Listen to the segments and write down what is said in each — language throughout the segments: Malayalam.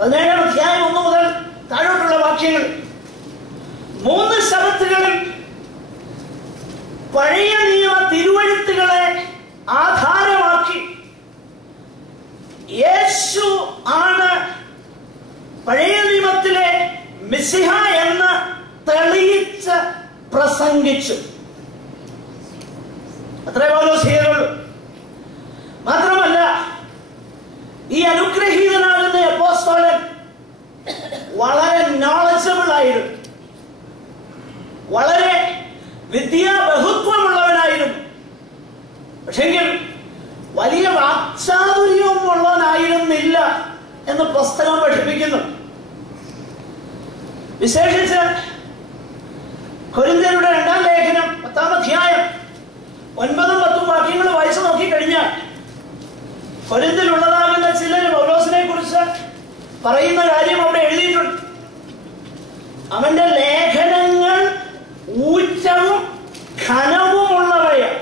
17-ാം അധ്യായം 1 മുതൽ താഴോട്ടുള്ള വാക്യങ്ങൾ. 3 ശബത്തുകളിൽ പഴയ നിയമ തിരുവെഴുത്തുകളെ ആധാരമാക്കി യേശു ആണ് പഴയ നിയമത്തിലെ മെസ്സിഹ എന്ന് തെളിയിച്ച് പ്രസംഗിച്ചു. അത്രേ പൗലോസ് ചെയ്യുള്ളൂ. മാത്രമല്ല, ഈ അനുഗ്രഹീതനാകുന്ന അപ്പോസ്തലൻ വളരെ നോളജബിൾ ആയിരുന്നു, വളരെ വിദ്യാബഹുത്വമുള്ളവനായിരുന്നു. പക്ഷെങ്കിൽ വലിയ വാക്ചാതുര്യവും ഉള്ളവനായിരുന്നില്ല എന്ന് പുസ്തകം പഠിപ്പിക്കുന്നു. വിശേഷിച്ച് കൊരിന്ത്യരുടെ 2-ാം ലേഖനം 10-ാം അധ്യായം 9-10 വാക്യങ്ങൾ വായിച്ചു നോക്കിക്കഴിഞ്ഞാൽ കൊരിന്ത്യയിലുള്ളതാകുന്ന ചിലർ പൗലോസിനെ കുറിച്ച് പറയുന്ന കാര്യം അവിടെ എഴുതിയിട്ടുണ്ട്. അവന്റെ ലേഖനങ്ങൾ ഊറ്റവും ഘനവുമുള്ളവയാണ്,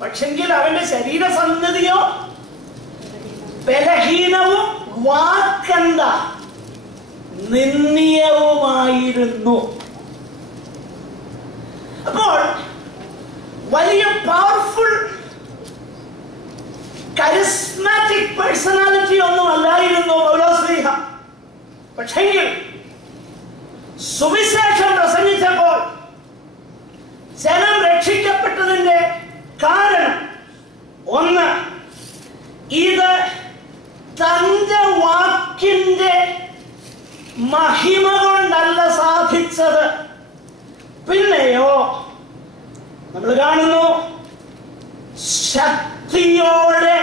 പക്ഷെങ്കിൽ അവന്റെ ശരീരസന്നതിയോ ബലഹീനവും വാക്കണ്ട നിന്ദ്യവുമായിരുന്നു. അപ്പോൾ വലിയ പവർഫുൾ കരിസ്മാറ്റിക് പേഴ്സണാലിറ്റി ഒന്നും അല്ലായിരുന്നു പൗലോസ്ലീഹ. പക്ഷെങ്കിൽ സുവിശേഷം പ്രസംഗിച്ചപ്പോൾ ജനം രക്ഷിക്കപ്പെട്ടതിന്റെ കാരണം ഒന്ന്, ഇത് തന്റെ വാക്കിന്റെ മഹിമ കൊണ്ടല്ല സാധിച്ചത്, പിന്നെയോ നമ്മൾ കാണുന്നു ശക്തിയോടെ,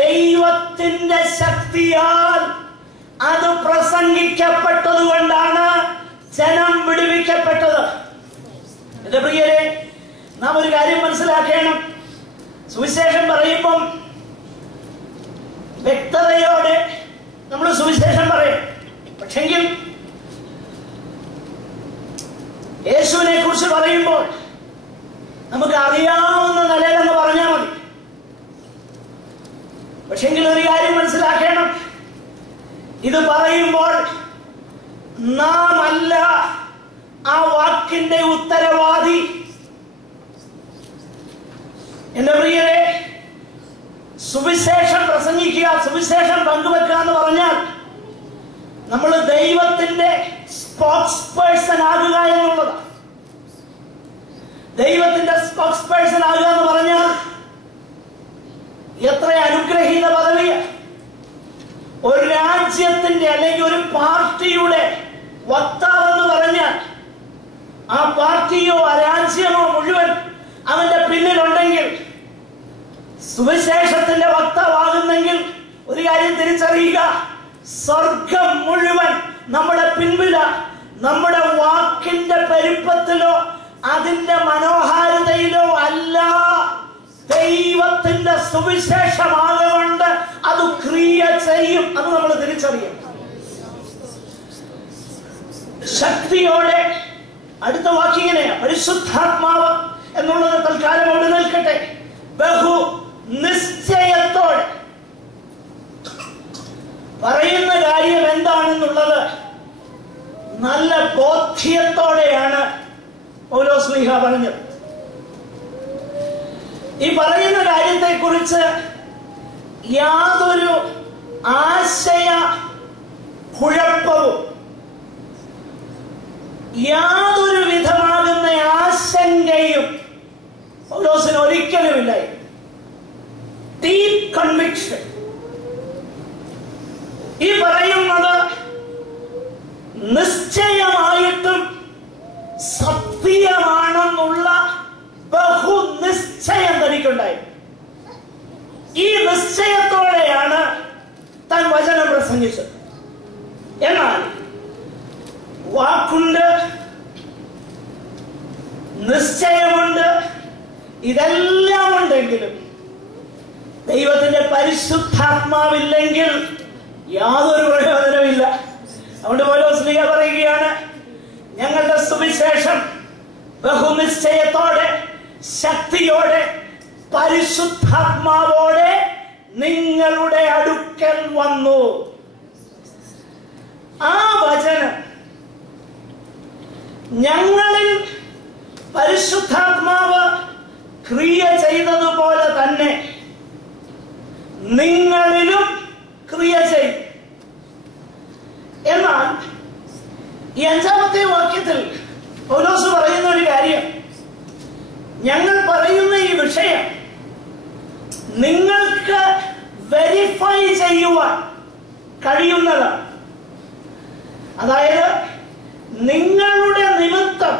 ദൈവത്തിന്റെ ശക്തിയാൽ അത് പ്രസംഗിക്കപ്പെട്ടത് കൊണ്ടാണ് ജനം വിടുവിക്കപ്പെട്ടത്. എന്റെ പ്രിയരെ, നാം ഒരു കാര്യം മനസ്സിലാക്കണം. സുവിശേഷം പറയുമ്പം വ്യക്തതയോടെ നമ്മൾ സുവിശേഷം പറയും. പക്ഷെങ്കിൽ യേശുവിനെ കുറിച്ച് പറയുമ്പോൾ നമുക്ക് അറിയാവുന്ന നിലയിലെന്ന് പറഞ്ഞാൽ മതി. പക്ഷെങ്കിൽ ഒരു കാര്യം മനസ്സിലാക്കണം, ഇത് പറയുമ്പോൾ നാം അല്ല ആ വാക്കിന്റെ ഉത്തരവാദി. എന്റെ പ്രിയരെ, സുവിശേഷം പ്രസംഗിക്കുക, സുവിശേഷം പങ്കുവെക്കുക എന്ന് പറഞ്ഞാൽ നമ്മൾ ദൈവത്തിന്റെ സ്പോക്സ് പേഴ്സൺ ആകുക എന്നുള്ളതാണ്. ദൈവത്തിന്റെ സ്പോക്സ് പേഴ്സൺ ആകുക എന്ന് പറഞ്ഞാൽ എത്ര അനുഗ്രഹീത പദവിയാണ്. ഒരു രാജ്യത്തിന്റെ അല്ലെങ്കിൽ ഒരു പാർട്ടിയുടെ വക്താവെന്ന് പറഞ്ഞാൽ ആ പാർട്ടിയോ ആ രാജ്യമോ മുഴുവൻ അവന്റെ പിന്നിലുണ്ടെങ്കിൽ, സുവിശേഷത്തിന്റെ വക്താവാകുന്നെങ്കിൽ ഒരു കാര്യം തിരിച്ചറിയുക, സ്വർഗം മുഴുവൻ നമ്മുടെ പിൻപില. നമ്മുടെ വാക്കിന്റെ പെരുപ്പത്തിലോ അതിന്റെ മനോഹാരിതയിലോ അല്ല, ദൈവത്തിന്റെ സുവിശേഷമാകൊണ്ട് അത് ക്രിയ ചെയ്യും. അത് നമ്മൾ തിരിച്ചറിയും. ശക്തിയോടെ, അടുത്ത വാക്കിങ്ങനെയാ, പരിശുദ്ധാത്മാവ് എന്നുള്ളത് തൽക്കാലം അവിടെ നിൽക്കട്ടെ. ബഹു നിശ്ചയത്തോടെ പറയുന്ന കാര്യം എന്താണെന്നുള്ളത് നല്ല ബോധ്യത്തോടെയാണ് പൗലോസ്ലീഹ പറഞ്ഞത്. ഈ പറയുന്ന കാര്യത്തെ കുറിച്ച് യാതൊരു ആശയ കുഴപ്പവും യാതൊരു വിധമാകുന്ന ആശങ്കയും പൗലോസിന് ഒരിക്കലുമില്ല. Deep conviction. ഈ പറയുന്നത് നിശ്ചയമായിട്ടും സത്യമാണെന്നുള്ള ബഹുനിശ്ചയം തനിക്കുണ്ടായി. ഈ നിശ്ചയത്തോടെയാണ് താൻ വചനം പ്രസംഗിച്ചത്. എന്നാൽ വാക്കുണ്ട്, നിശ്ചയമുണ്ട്, ഇതെല്ലാം ഉണ്ടെങ്കിലും ദൈവത്തിന്റെ പരിശുദ്ധാത്മാവില്ലെങ്കിൽ യാതൊരു പ്രയോജനമില്ല. അതുകൊണ്ട് പൗലോസ്ലീഹ പറയുകയാണ്, ഞങ്ങളുടെ സുവിശേഷം ബഹുനിശ്ചയത്തോടെ, ശക്തിയോടെ, പരിശുദ്ധാത്മാവോടെ നിങ്ങളുടെ അടുക്കൽ വന്നു. ആ വചനം ഞങ്ങളിൽ പരിശുദ്ധാത്മാവ് ക്രിയ ചെയ്തതുപോലെ തന്നെ നിങ്ങളിലും ക്രിയ ചെയ്യും. എന്നാൽ ഈ 5-ാമത്തെ വാക്യത്തിൽ പൗലോസ് പറയുന്ന ഒരു കാര്യം, ഞങ്ങൾ പറയുന്ന ഈ വിഷയം നിങ്ങൾക്ക് വെരിഫൈ ചെയ്യുവാൻ കഴിയുന്നതാണ്. അതായത് നിങ്ങളുടെ നിമിത്തം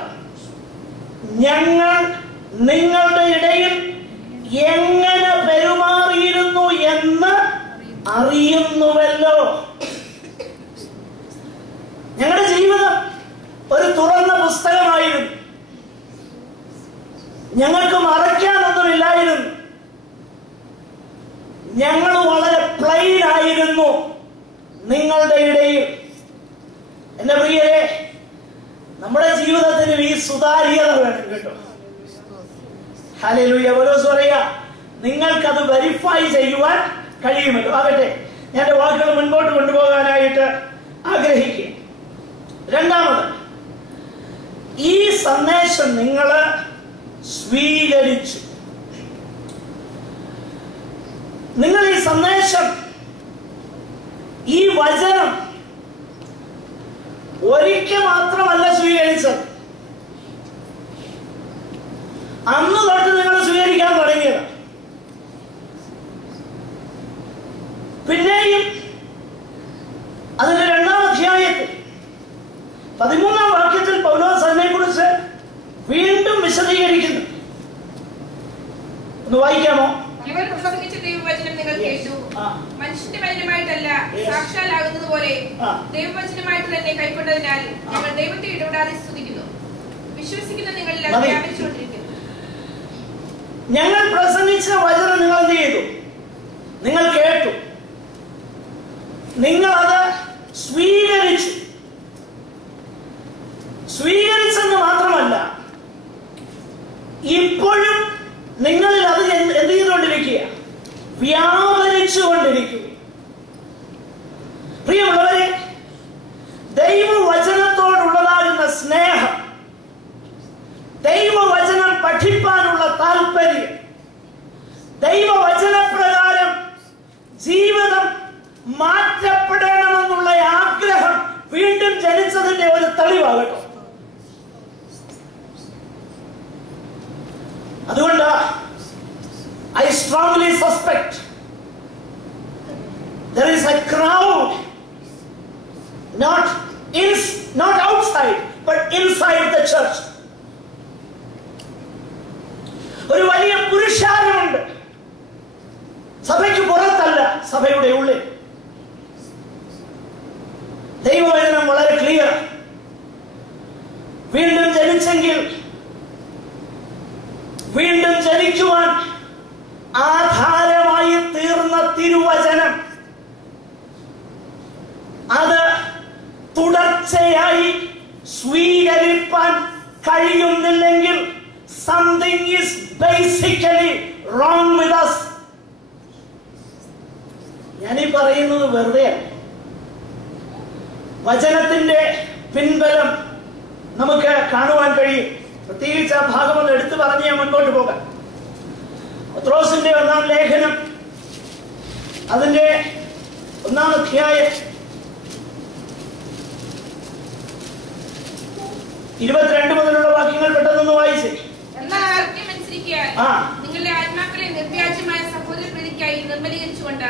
ഞങ്ങൾ നിങ്ങളുടെ ഇടയിൽ എങ്ങനെ പെരുമാറിയിരുന്നു എന്ന് അറിയുന്നുവല്ലോ. ഞങ്ങളുടെ ജീവിതം ഒരു തുറന്ന പുസ്തകമായിരുന്നു. ഞങ്ങൾക്ക് മറയ്ക്കാനൊന്നുമില്ലായിരുന്നു. ഞങ്ങൾ വളരെ പ്ലെയിൻ ആയിരുന്നു നിങ്ങളുടെ ഇടയിൽ. എന്റെ പ്രിയരെ, നമ്മുടെ ജീവിതത്തിന് ഈ സുതാര്യത വേണം കേട്ടോ. ഹല്ലേലൂയ. പൗലോസ് പറയുക, നിങ്ങൾക്കത് വെരിഫൈ ചെയ്യുവാൻ കഴിയുമല്ലോ. ആകട്ടെ, ഞാൻ എന്റെ വാക്കുകൾ മുൻപോട്ട് കൊണ്ടുപോകാനായിട്ട് ആഗ്രഹിക്കുക. രണ്ടാമത്, ഈ സന്ദേശം നിങ്ങൾ സ്വീകരിച്ചു. നിങ്ങൾ ഈ സന്ദേശം, ഈ വചനം ഒരിക്കൽ മാത്രമല്ല സ്വീകരിച്ചത്, അന്ന് തൊട്ട് നിങ്ങൾ സ്വീകരിക്കാൻ തുടങ്ങിയത്. പിന്നെയും അതിന്റെ 2-ാം അധ്യായത്തിൽ 13-ാം വാക്യത്തിൽ പൗലോസ് അതിനെക്കുറിച്ച് വീണ്ടും വിശദീകരിക്കുന്നു. ഒന്ന് വായിക്കാമോ? ഞങ്ങൾ പ്രസംഗിച്ച ദൈവവചനം നിങ്ങൾ കേട്ടു. മനുഷ്യന്റെ വചനമായിട്ടല്ല, സാക്ഷാലാകുന്നത് പോലെ ദൈവവചനമായിട്ട് തന്നെ കൈക്കൊണ്ടതിനാൽ ഞങ്ങൾ ദൈവത്തെ ഇടപെടാതെ സ്തുതിക്കുന്നു. വിശ്വസിക്കുന്ന നിങ്ങളിൽ അത് വ്യാപിച്ചുകൊണ്ടിരിക്കുന്നു. ഞങ്ങൾ പ്രസംഗിച്ച വചനം നിങ്ങൾ എന്ത് ചെയ്തു? നിങ്ങൾ കേട്ടു, നിങ്ങൾ അത് സ്വീകരിച്ചു. സ്വീകരിച്ചെന്ന് മാത്രമല്ല, ഇപ്പോഴും നിങ്ങളിൽ അത് എന്ത് ചെയ്തുകൊണ്ടിരിക്കുക? വ്യാപരിച്ചുകൊണ്ടിരിക്കുക. പ്രിയമുള്ളവരെ, ദൈവവചനത്തോടുള്ളതാകുന്ന സ്നേഹം, ദൈവവചനം പഠിപ്പാനുള്ള താല്പര്യം, ദൈവവചനപ്രകാരം ജീവിതം മാറ്റപ്പെടണമെന്നുള്ള ആഗ്രഹം വീണ്ടും ജനിച്ചതിന്റെ ഒരു തെളിവാകട്ടോ. അതുകൊണ്ട് I strongly suspect there is a crowd not outside but inside the church. ഒരു വലിയ പുരുഷാരമുണ്ട്, സഭയ്ക്ക് പുറത്തല്ല, സഭയുടെ ഉള്ളിൽ. ദൈവവചനം വളരെ ക്ലിയർ. വീണ്ടും ജനിച്ചെങ്കിൽ വീണ്ടും ജനിക്കുവാൻ ആധാരമായി തീർന്ന തിരുവചനം അത് തുടർച്ചയായി സ്വീകരിപ്പാൻ കഴിയുന്നില്ലെങ്കിൽ something is basically wrong with us. ഞാനീ പറയുന്നത് വെറുതെയാണ്. വചനത്തിന്റെ പിൻബലം നമുക്ക് കാണുവാൻ കഴിയും. പ്രത്യേകിച്ച് ആ ഭാഗം ഒന്ന് എടുത്തു പറഞ്ഞ് ഞാൻ മുൻപോട്ട് പോകാം. പത്രോസിന്റെ 1-ാം ലേഖനം, അതിന്റെ 1-ാം അധ്യായം 22 മുതലുള്ള വാക്യങ്ങൾ പെട്ടെന്ന് വായിച്ചേ. നിങ്ങളുടെ ആത്മാക്കളെ നിർവ്യാജമായ സഹോദര പ്രീതിക്കായി നിർമ്മലീകരിച്ചുകൊണ്ട്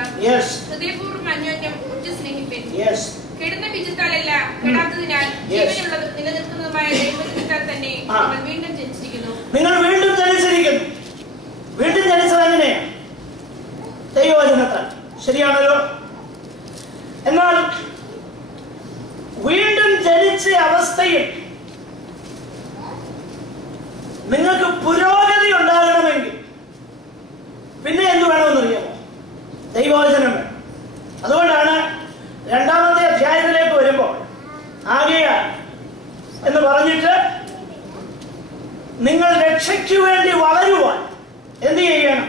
ഹൃദയപൂർവ്വം അന്യോന്യം സ്നേഹിപ്പൻ. കെടുന്ന ബീജത്താലല്ല, കെടാത്തതിനാൽ ജീവനുള്ളതും നിലനിൽക്കുന്നതുമായ ദൈവവചനത്താൽ തന്നെ നിങ്ങൾ വീണ്ടും ജനിച്ചിരിക്കുന്നു. നിങ്ങൾ വീണ്ടും ജനിച്ചിരിക്കുന്നു. വീണ്ടും ജനിച്ചത് എങ്ങനെയാണ്? ദൈവവചനത്താൽ. ശരിയാണല്ലോ. എന്നാൽ വീണ്ടും ജനിച്ച അവസ്ഥയിൽ നിങ്ങൾക്ക് പുരോഗതി ഉണ്ടാകണമെങ്കിൽ പിന്നെ എന്ത് വേണമെന്നറിയാമോ? ദൈവവചനം വേണം. അതുകൊണ്ടാണ് 2-ാമത്തെ അധ്യായത്തിലേക്ക് വരുമ്പോൾ ആകയാൽ എന്ന് പറഞ്ഞിട്ട് നിങ്ങൾ രക്ഷയ്ക്കു വേണ്ടി വളരുവാൻ എന്ത് ചെയ്യണം?